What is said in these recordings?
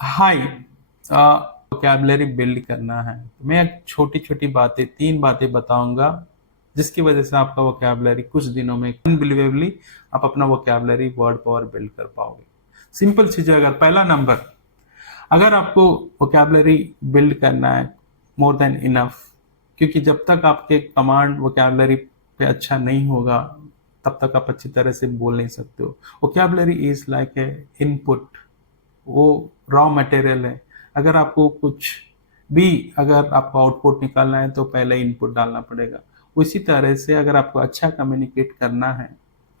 हाय। Vocabulary build करना है तो मैं छोटी छोटी बातें 3 बातें बताऊंगा जिसकी वजह से आपका वोकैबुलरी कुछ दिनों में अनबिलीवेबली आप अपना वोकैबुलरी वर्ड पावर बिल्ड कर पाओगे। सिंपल चीज़ है। अगर पहला नंबर, अगर आपको वोकैबुलरी बिल्ड करना है मोर देन इनफ, क्योंकि जब तक आपके कमांड वोकैबुलरी पे अच्छा नहीं होगा तब तक आप अच्छी तरह से बोल नहीं सकते हो। Vocabulary is like a input, वो रॉ मटेरियल है। अगर आपको कुछ भी, अगर आपको आउटपुट निकालना है तो पहले इनपुट डालना पड़ेगा। उसी तरह से अगर आपको अच्छा कम्युनिकेट करना है,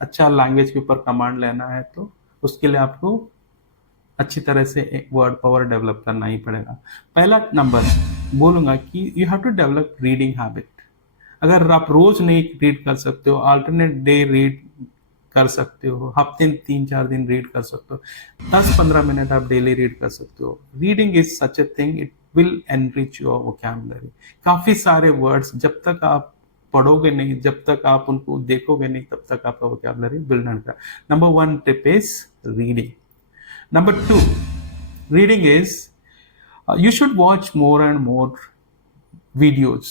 अच्छा लैंग्वेज के ऊपर कमांड लेना है, तो उसके लिए आपको अच्छी तरह से एक वर्ड पावर डेवलप करना ही पड़ेगा। पहला नंबर बोलूंगा कि you have to develop reading habit. अगर आप रोज नहीं रीड कर सकते हो, अल्टरनेट डे रीड कर सकते हो, हफ्ते 3-4 दिन रीड कर सकते हो, 10-15 मिनट आप डेली रीड कर सकते हो। Reading is such a thing, it will enrich your vocabulary. काफी सारे वर्ड्स जब तक आप पढ़ोगे नहीं, जब तक आप उनको देखोगे नहीं, तब तक आपका वोकैबुलरी बिल्ड नहीं होगा। Number 1 tip is reading. Number 2, reading is you should watch more and more videos।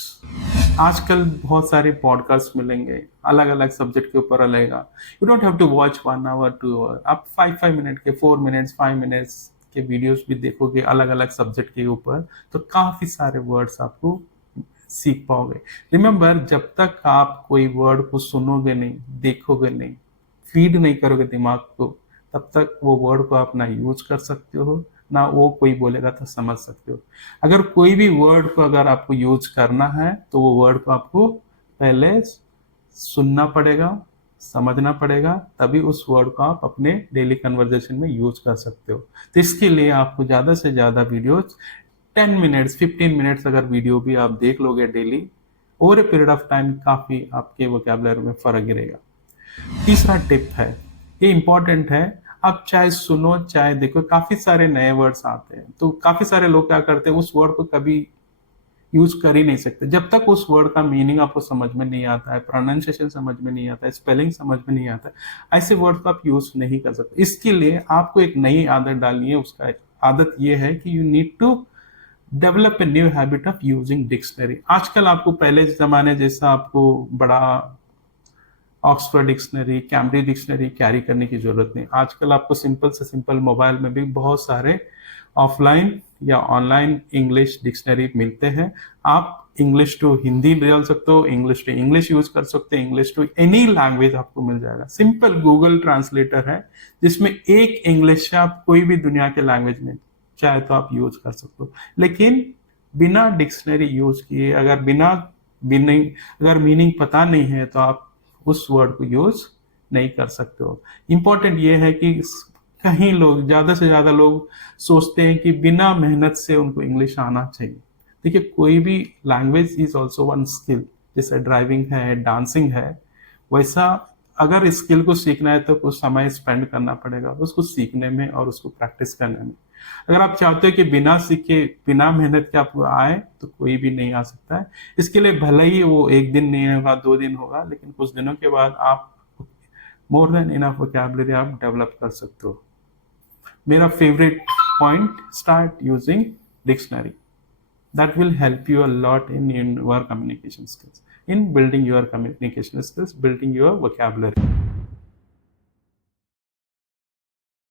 आजकल बहुत सारे पॉडकास्ट मिलेंगे अलग अलग सब्जेक्ट के ऊपर रहेगा। You don't have to watch 1 hour 2 hour, आप 5 5 मिनट के 4 मिनट्स 5 मिनट्स के वीडियोस भी देखोगे अलग अलग सब्जेक्ट के ऊपर, तो काफी सारे वर्ड्स आपको सीख पाओगे। रिमेंबर, जब तक आप कोई वर्ड को सुनोगे नहीं, देखोगे नहीं, फीड नहीं करोगे दिमाग को, तब तक वो वर्ड को आप ना यूज कर सकते हो, ना वो कोई बोलेगा तो समझ सकते हो। अगर कोई भी वर्ड को अगर आपको यूज करना है तो वो वर्ड को आपको पहले सुनना पड़ेगा, समझना पड़ेगा, तभी उस वर्ड को आप अपने डेली कन्वर्जेशन में यूज कर सकते हो। तो इसके लिए आपको ज्यादा से ज्यादा वीडियोज 10 मिनट्स 15 मिनट्स अगर वीडियो भी आप देख लोगे daily, over a period of time काफी आपके वोकैबुलरी में फर्क गिरेगा। तीसरा टिप है, ये इंपॉर्टेंट है। आप चाहे सुनो चाहे देखो, काफी सारे नए वर्ड्स आते हैं, तो काफी सारे लोग क्या करते हैं, उस वर्ड को कभी यूज कर ही नहीं सकते जब तक उस वर्ड का मीनिंग आपको समझ में नहीं आता है, प्रोनाउंसिएशन समझ में नहीं आता है, स्पेलिंग समझ में नहीं आता है। ऐसे वर्ड को आप यूज नहीं कर सकते। इसके लिए आपको एक नई आदत डालनी है। उसका आदत ये है कि you need to develop a new habit of using dictionary. आजकल आपको पहले जमाने जैसा आपको बड़ा Oxford dictionary, Cambridge dictionary carry करने की जरूरत नहीं। आजकल आपको सिंपल से सिंपल मोबाइल में भी बहुत सारे ऑफलाइन या ऑनलाइन इंग्लिश डिक्शनरी मिलते हैं। आप इंग्लिश टू हिंदी बोल सकते हो, इंग्लिश टू इंग्लिश यूज कर सकते हो, इंग्लिश टू एनी लैंग्वेज आपको मिल जाएगा। सिंपल गूगल ट्रांसलेटर है जिसमें एक इंग्लिश से आप कोई भी दुनिया के लैंग्वेज में चाहे तो आप यूज कर सकते हो। लेकिन बिना डिक्शनरी यूज किए, अगर बिना मीनिंग अगर मीनिंग पता नहीं है तो आप उस वर्ड को यूज नहीं कर सकते हो। इंपॉर्टेंट ये है कि कहीं लोग, ज्यादा से ज्यादा लोग सोचते हैं कि बिना मेहनत से उनको इंग्लिश आना चाहिए। देखिए, कोई भी language is also one skill. जैसे ड्राइविंग है, डांसिंग है, वैसा अगर स्किल को सीखना है तो कुछ समय स्पेंड करना पड़ेगा उसको सीखने में और उसको प्रैक्टिस करने में। अगर आप चाहते हो कि बिना सीखे, बिना मेहनत के आपको आए, तो कोई भी नहीं आ सकता है। इसके लिए भले ही वो एक दिन नहीं होगा, 2 दिन होगा, लेकिन कुछ दिनों के बाद आप मोर देन इनफ वोकैबुलरी आप डेवलप कर सकते हो। मेरा favourite point, start using dictionary. That will help you a lot in your communication skills, in building your communication skills, building your vocabulary.